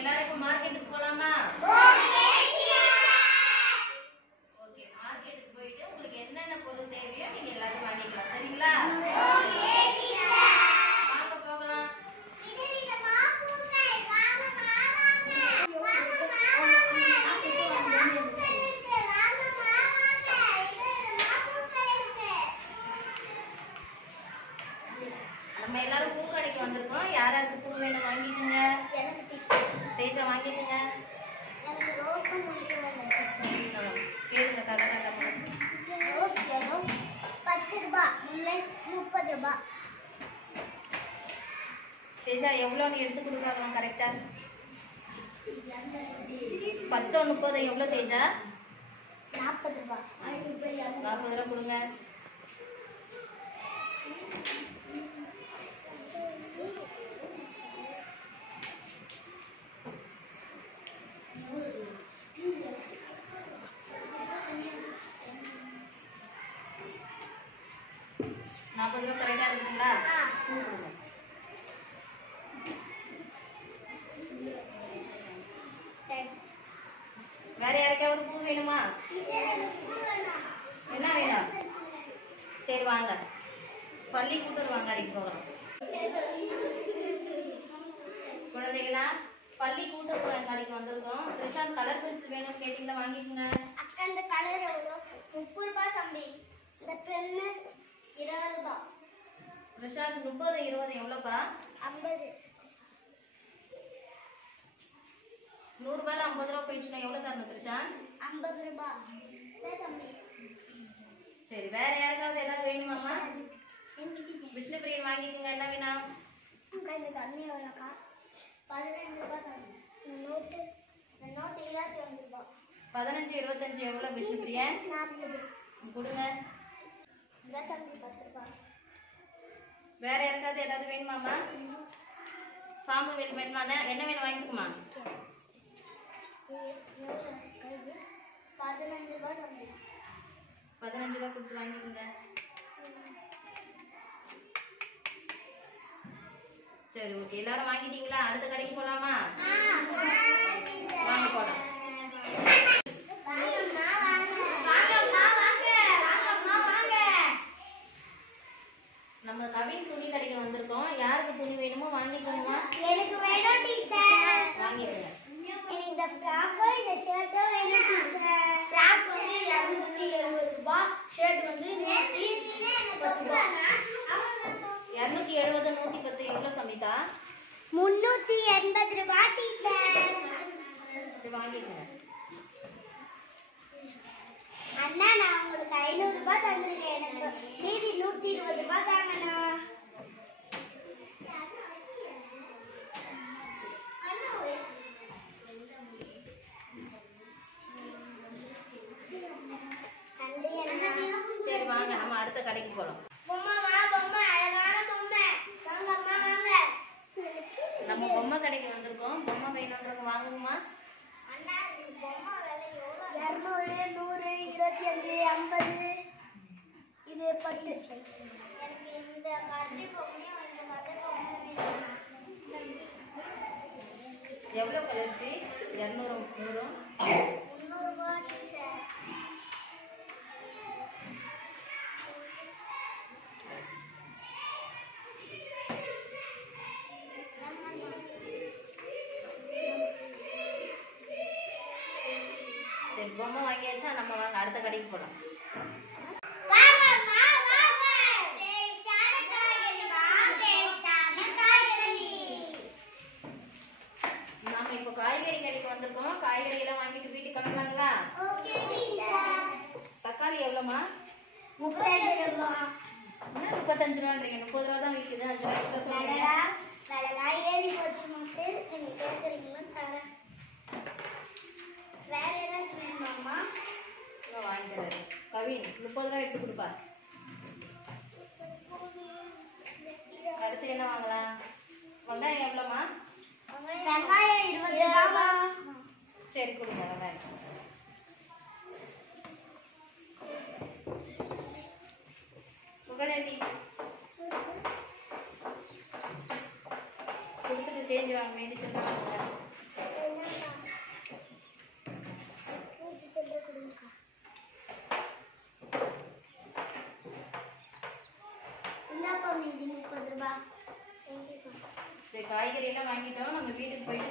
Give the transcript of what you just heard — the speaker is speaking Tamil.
எல்லாரும் இப்ப மார்க்கெட்டுக்கு போலாமா? ஓகே, மார்க்கெட்டுக்கு போயிட்டு உங்களுக்கு என்னென்ன பொருள் தேவையோ நீங்க எல்லாத்தையும் வாங்கிக்கலாம். சரிங்களா? வாங்க போகலாம். நம்ம எல்லாரும் பூ கடைக்கு வந்திருக்கோம். யாராருக்கு பூ வேணும் வாங்கிக்கோங்க. தேஜா வாங்கிக்கோங்க. கேளுங்க கரெக்டாக. ரோஸ் வேணும் 10 ரூபாய், முல்லை 30 ரூபாய். தேஜா எவ்வளோன்னு எடுத்து கொடுக்கலாம் கரெக்டா? 10 30 எவ்வளோ தேஜா? 40 ரூபாய். 40 ரூபா கொடுங்க. ₹40 கரெக்டா இருக்குங்களா? பூ கொடுங்க. வேற யாருக்காவது பூ வேணுமா? என்ன வேணும்? சரி வாங்க, பள்ளி கூட்டல் வாங்க அடிக்க போகலாம். குழந்தைகளா, பள்ளி கூட்டல் கடைக்கு வந்திருக்கோம். கிருஷான் கலர் பென்சில் வேணும் கேட்டீங்களா? வாங்கிக்கோங்க. அக்கா இந்த கலர் எவ்வளோ? 30 ரூபாய் தம்பி. இந்த பென்னு 20 ரூபாய். கிருஷான் 30 20 எவ்வளோப்பா? 50. 100 ரூபாயில 50 ரூபா போயிடுச்சுன்னா எவ்வளோ தரணும் கிருஷான்? 50 ரூபாய். சரி தம்பி. சரி, வேற யாருக்காவது ஏதாவது வேணுமாம்மா? விஷ்ணுபிரியன் வாங்கிக்கோங்க. என்ன வேணும்? அக்கா இந்த தண்ணி எவ்வளோக்கா? 15 ரூபாய் தம்பி. இந்த நோட்டு 25 ரூபாய். 15 25 எவ்வளோ விஷ்ணுபிரியன்? 40. கொடுங்க. இந்த தம்பி 10 ரூபாய். வேற யாருக்காவது ஏதாவது வேணுமாம்மா? சாம்புவேல் வேணுமா? என்ன வேணும் வாங்கிக்குமா? 15 ரூபாய் தம்பி. 15 ரூபா கொடுத்து வாங்கிக்கோங்க. சரி ஓகே, எல்லாரும் வாங்கிட்டீங்களா? அடுத்த கடைக்கு போலாமா? வாங்க போலாம். நம்ம கவின் துணி கடைக்கு வந்திருக்கோம். யாருக்கு துணி வேணுமோ வாங்கிக்கோங்கம்மா. எனக்கு வேணும் டீச்சர். வாங்கிக்கோங்க. எனக்கு இந்த ஃப்ராக்கோ இந்த ஷர்ட்டோ வேணும் டீச்சர். ஃப்ராக் வந்து 270 ரூபாய், ஷர்ட் வந்து 110 ரூபாய். 270 110 எவ்வளோ சமிதா? 380 ரூபாய் டீச்சர். சரி வாங்கிக்கோங்க. அண்ணா நான் உங்களுக்கு 500 ரூபாய் தந்திருக்கேன். எனக்கு மீதி 120 ரூபாய் தாங்கண்ணா. சரி வாங்க, நம்ம அடுத்த கடைக்கு போலாம். பொம்மை அழகான பொம்மை. வாங்க அம்மா வாங்க. நம்ம பொம்மை கடைக்கு வந்திருக்கோம். பொம்மை வேணுன்றவங்க வாங்குங்கம்மா. அண்ணா இந்த பொம்மை விலை எவ்வளவு? 200 100 25 50. இது 10. எனக்கு இந்த கத்தி பொம்மையும் இந்த கத்தி பொம்மையும் எவ்வளோ கலர்ஸு? 200 100 300 ரூபாய் டீச்சர். சரி, பொம்மை வாங்கியாச்சா? நம்ம வாங்க அடுத்த கடைக்கு போகலாம். நம்ம இப்போ காய்கறி கடைக்கு வந்திருக்கோம். காய்கறி எல்லாம் வாங்கிட்டு வீட்டுக்கு கிளம்பலாங்களா? தக்காளி எவ்வளோமா? 35 ரூபாய். என்ன 35 ரூபான்றீங்க? 30 ரூபா தான் விற்குது. 5 ரூபா எக்ஸ்ட்ரா சொல்றீங்க. விலைலாம் ஏறி போச்சு மாஸ்டர். நீங்க கேட்குறீங்களா? தரேன். வேற ஏதாச்சும் வேணுமாம்மா? வாங்கிட்டு கவின் 30 ரூபா எடுத்து கொடுப்பா. அடுத்து என்ன வாங்கலாம்? வெங்காயம் எவ்வளோமா? வெங்காயம் 20 ரூபாய். சரி கொடுங்க வெங்காயம். புகழேந்தி கொடுத்துட்டு சேஞ்ச் வாங்க. மீதி சின்ன வாங்க. காய்கறி எல்லாம் வாங்கிட்டோம். நம்ம வீட்டுக்கு போயிட்டு